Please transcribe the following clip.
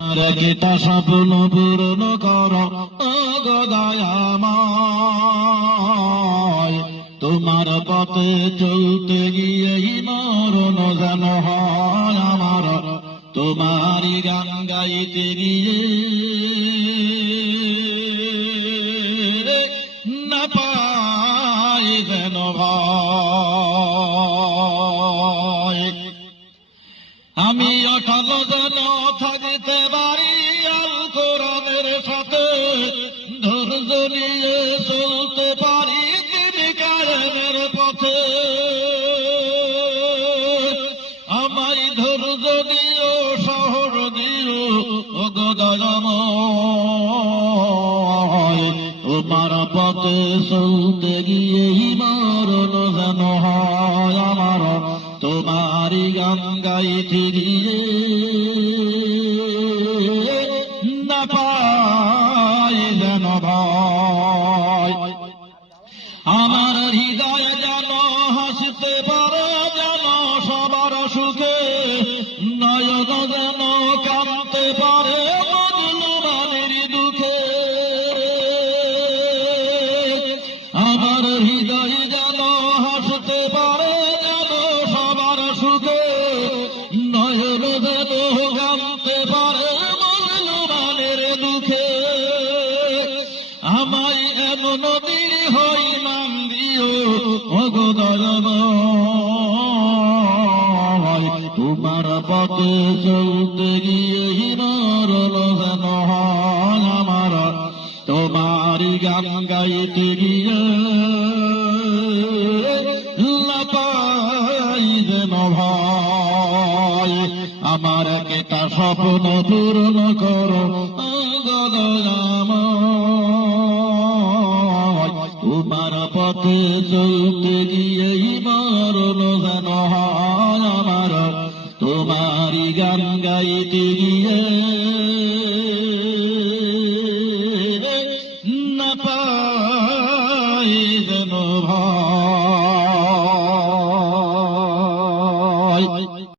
রেখিতা স্বপ্ন পূরণ কর গো দয়াময়, তোমার পথে চলতে গিয়ে মরণ যেন হয় আমার, তোমারই গান গাইতে গিয়ে না পাই যেন ভয়। আমি অটল যেন থাকতে পারি আল কোরআনের সাথে, ধৈর্য নিয়ে চলতে পারি তিনি কায়েমের পথে। আমায় ধৈর্য দিও, সাহস দিও ও গো দয়াময়, তোমার পথে চলতে গিয়ে মরণ যেন হয় আমার, তোমারই গান গাইতে গিয়ে না পাই যেন ভয়। আমার হৃদয় যেন হাসতে পারে যেন সবার সুখে, নয়ন যেন কাঁদতে পারে মজলুমানের দুঃখে। আমার হৃদয় যেন হাসতে পারে যেন সবার সুখে, নয়ন যেন কাঁদতে পারে মজলুমানের দুঃখে। আমায় এমন নদীর হই নাম দিও ও গো দয়াময়, তোমার পথে চলতে গিয়ে মরণ যেন হয় আমার, তোমারই গান গাইতে গিয়ে না পাই যেন ভয়। আমার একটা স্বপ্ন পূরণ করো ও গো দয়াময়, তোমার পথে চলতে গিয়ে মরণ যেন হয় আমার, তোমারই গান গাইতে গিয়ে না পাই।